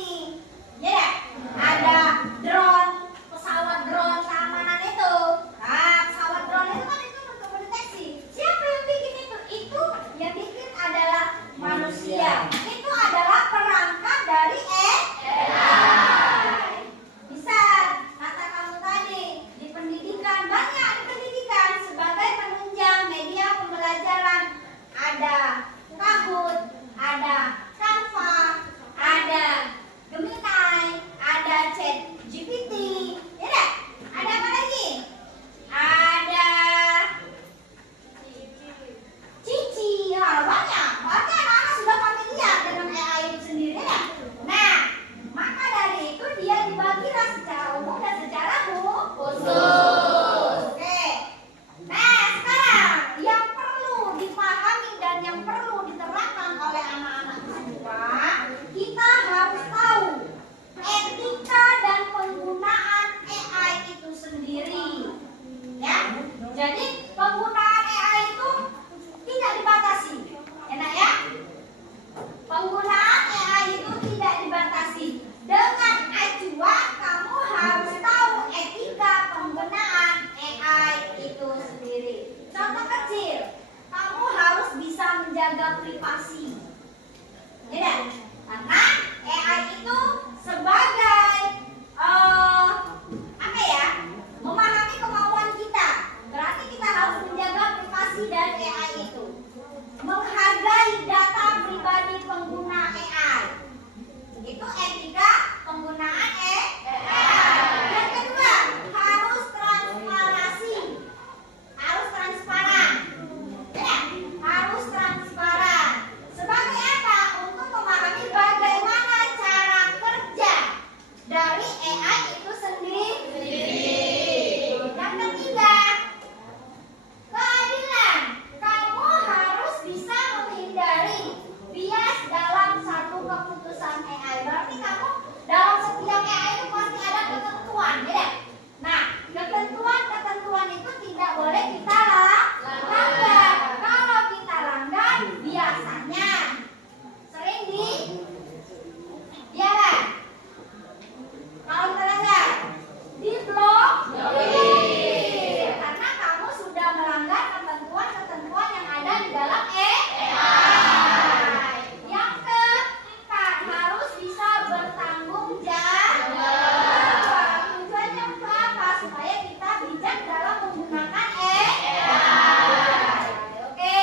ya ada drone, pesawat drone keamanan itu. Nah, pesawat drone itu kan itu untuk mendeteksi. Siapa yang bikin itu? Itu yang bikin adalah manusia. Itu adalah perangkat dari AI. Bisa kata kamu tadi di pendidikan, banyak di pendidikan sebagai penunjang media pembelajaran. Ada Kahoot, ada Canva, ada Gemini, ada ChatGPT, ya dah? Ada apa lagi? Ada Cici, ya banyak. Berarti anak-anak sudah familiar dengan AI itu sendiri, ya. Nah, maka dari itu dia dibagilah secara umum dan secara khusus. Oke. Nah, sekarang yang perlu dipahami dan yang perlu diterapkan oleh anak-anak semua, kita harus tahu etika dan penggunaan AI itu sendiri. Ya. Jadi penggunaan AI itu tidak dibatasi. Enak ya? Penggunaan AI itu tidak dibatasi. Dengan acuan kamu harus tahu etika penggunaan AI itu sendiri. Contoh kecil, kamu harus bisa menjaga privasi. Ya, karena AI itu sebagai apa ya? Memahami kemauan kita. Berarti kita harus menjaga privasi dari AI itu. Menghargai data pribadi pengguna AI. Itu etika penggunaan AI. Yang kedua, harus transparansi. Harus transparan. Ya, harus transparan. Sebagai apa? Untuk memahami bagaimana cara kerja dari AI itu sendiri. Yang ketiga, keadilan. Kamu harus bisa menghindari bias dalam satu keputusan AI. Berarti kamu dalam setiap AI itu pasti ada ketentuan, ya. Nah, ketentuan itu tidak boleh kita langgar. Kalau kita langgar, biasanya sering dialah. Kalau kita langgar, diblok. Karena kamu sudah melanggar ketentuan yang ada di dalam AI. Yang keempat, harus bisa bertanggung jawab. Tujuannya untuk apa? Supaya kita bijak dalam menggunakan AI. Oke.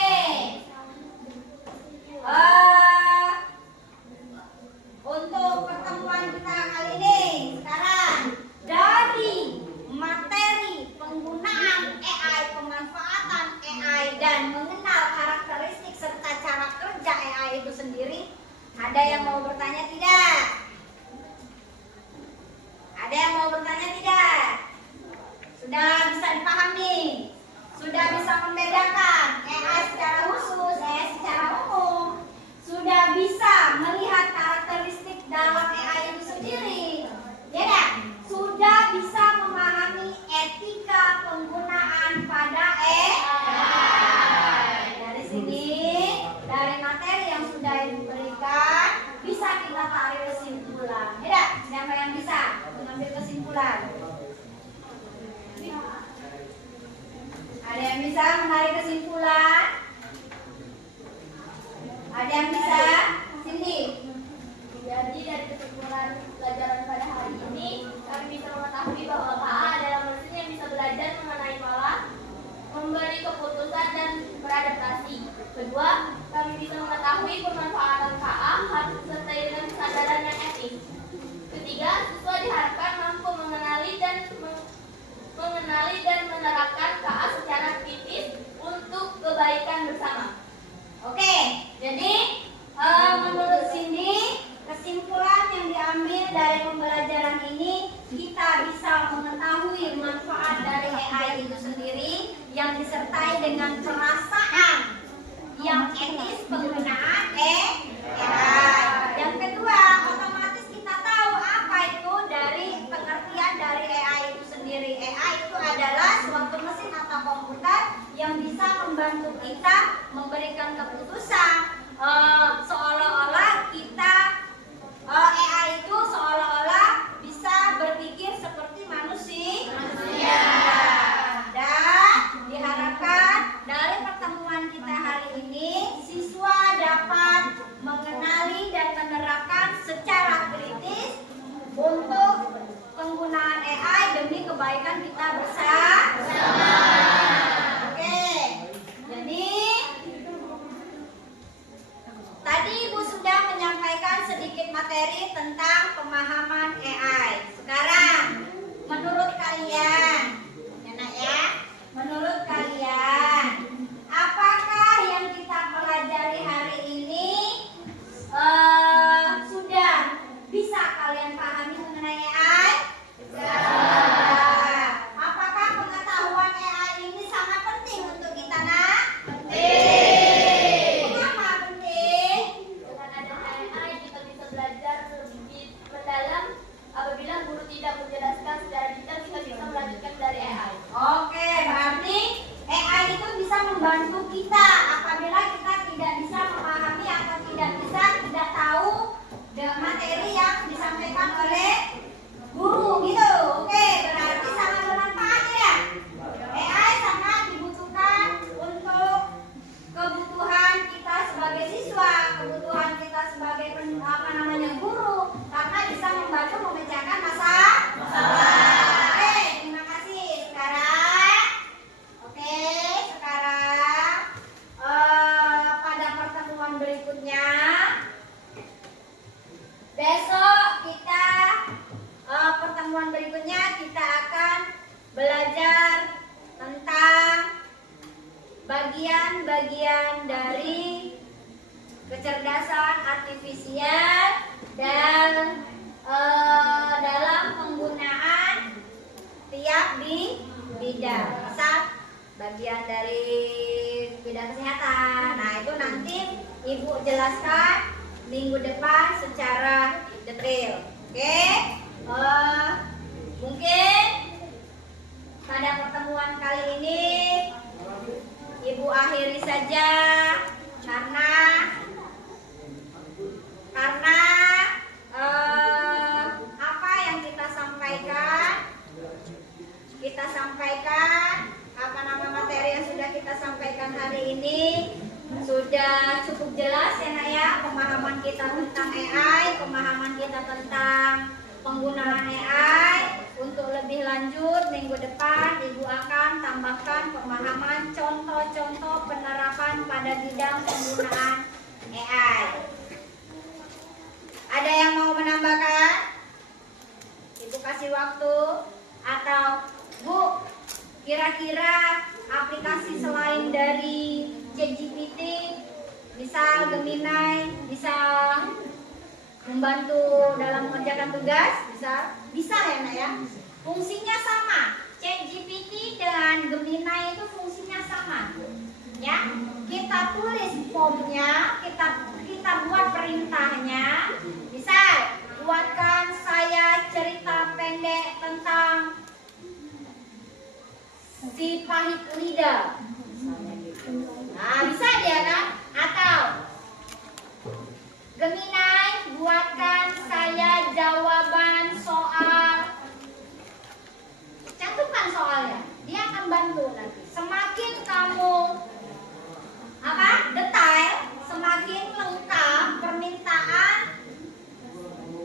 Untuk pertemuan kita kali ini, sekarang dari materi penggunaan AI, pemanfaatan AI dan mengenal karakteristik serta cara kerja AI itu sendiri, ada yang mau bertanya tidak? Ada yang mau bertanya tidak? Sudah bisa dipahami? Sudah bisa membedakan AI secara khusus, AI secara umum? Sudah bisa melihat karakteristik dalam AI itu sendiri? Ya dah? Sudah bisa memahami etika penggunaan pada AI. Dari sini, dari materi yang sudah diberikan, bisa kita tarik kesimpulan. Ya dah? Siapa yang bisa mengambil kesimpulan? Ada yang bisa menarik kesimpulan? Ada yang bisa? Cindy. Jadi dari kesimpulan pelajaran pada hari ini, kami bisa mengetahui bahwa KA adalah mesin yang bisa belajar mengenai pola, memberi keputusan dan beradaptasi. Kedua, kami bisa mengetahui pemanfaatan KA harus disertai dengan kesadaran yang etis. Ketiga, siswa diharapkan mampu mengenali dan menerapkan KA secara kritis untuk kebaikan bersama. Oke, jadi menurut Cindy, kesimpulan yang diambil dari pembelajaran ini, kita bisa mengetahui manfaat dari AI itu sendiri yang disertai dengan perasaan yang etis penggunaan AI. Yang kedua, otomatis kita tahu apa itu dari pengertian dari AI itu sendiri. AI itu adalah suatu mesin atau komputer yang bisa membantu kita memberikan keputusan. Seolah-olah kita AI itu seolah-olah bisa berpikir seperti manusia. Dan diharapkan dari pertemuan kita hari ini, siswa dapat mengenali dan menerapkan secara kritis untuk penggunaan AI demi kebaikan kita bersama. Oke, jadi tadi Ibu sudah menyampaikan sedikit materi tentang pemahaman AI. Sekarang, menurut kalian, ya Nak ya, menurut kalian, apakah yang kita pelajari hari ini sudah bisa kalian pahami mengenai AI? Apakah pengetahuan AI ini sangat penting untuk kita, Nak? Penting. Kenapa penting? Dengan adanya AI kita bisa belajar lebih mendalam. Apabila guru tidak menjelaskan secara detail, kita bisa melanjutkan dari AI. Oke, berarti AI itu bisa membantu kita apabila kita tidak bisa memahami atau tidak tahu materi yang disampaikan oleh guru gitu. Oke, berarti sangat bermanfaat ya. AI sangat dibutuhkan untuk kebutuhan kita sebagai siswa, kebutuhan kita sebagai guru, karena bisa membantu memecahkan masalah. Oke, terima kasih. Sekarang pada pertemuan berikutnya, pertemuan berikutnya kita akan belajar tentang bagian-bagian dari kecerdasan artifisial dan dalam penggunaan tiap bidang. Misal bagian dari bidang kesehatan. Nah, itu nanti Ibu jelaskan minggu depan secara detail. Oke? Mungkin pada pertemuan kali ini Ibu akhiri saja karena apa yang kita sampaikan materi yang sudah kita sampaikan hari ini sudah cukup jelas ya Nak ya, pemahaman kita tentang AI, pemahaman kita tentang penggunaan AI. Untuk lebih lanjut minggu depan Ibu akan tambahkan pemahaman contoh-contoh penerapan pada bidang penggunaan AI. Ada yang mau menambahkan? Ibu kasih waktu. Atau Bu, kira-kira aplikasi selain dari ChatGPT, misal Gemini, bisa membantu dalam mengerjakan tugas, bisa ya Nak ya. Fungsinya sama. ChatGPT dengan Gemini itu fungsinya sama. Ya, kita tulis formnya, kita buat perintahnya. Misal, buatkan saya cerita pendek tentang si pahit lidah. Nah, bisa dia kan? Atau Gemini, buatkan saya jawaban soal. Cantumkan soalnya. Dia akan bantu nanti. Semakin kamu detail, semakin lengkap permintaan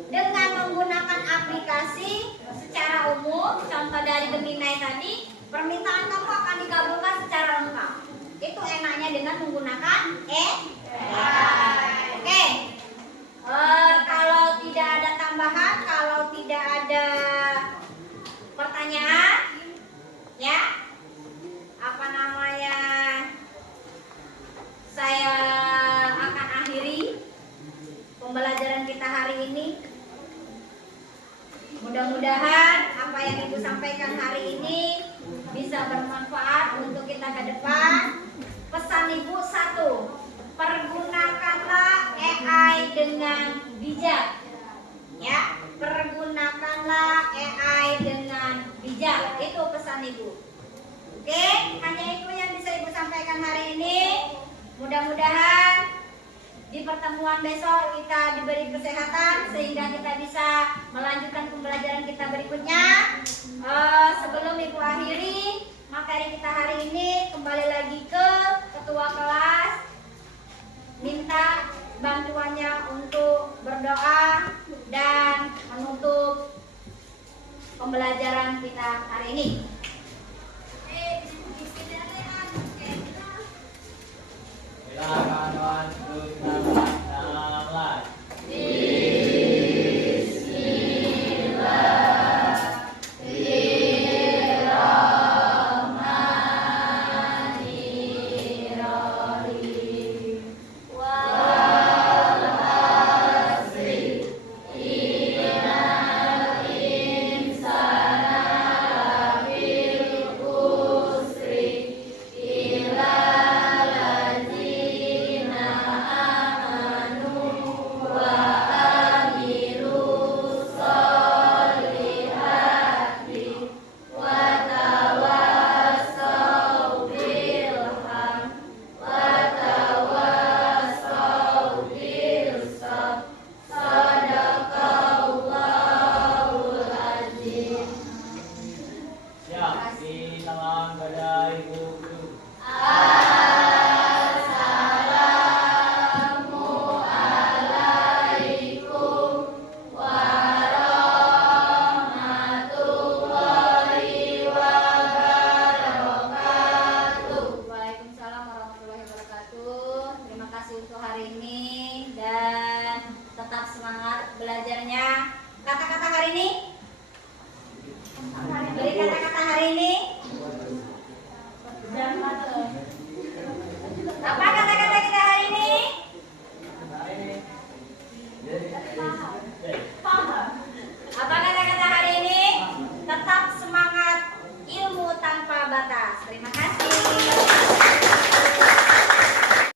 dengan menggunakan aplikasi secara umum. Contoh dari Gemini tadi, permintaan kamu akan dikabulkan secara Ibu satu. Pergunakanlah AI dengan bijak. Ya, pergunakanlah AI dengan bijak. Itu pesan Ibu. Oke, hanya itu yang bisa Ibu sampaikan hari ini. Mudah-mudahan di pertemuan besok kita diberi kesehatan sehingga kita bisa melanjutkan pembelajaran kita berikutnya. Sebelum Ibu akhiri materi kita hari ini, kembali lagi ke ketua kelas, minta bantuannya untuk berdoa dan menutup pembelajaran kita hari ini. Silakan kawan, sebelum kita mulai. Siap, di tangan pada Ibu Guru. Waalaikumsalam warahmatullahi wabarakatuh. Terima kasih untuk hari ini dan tetap semangat belajarnya. Kata-kata hari ini? Beri kata-kata hari ini.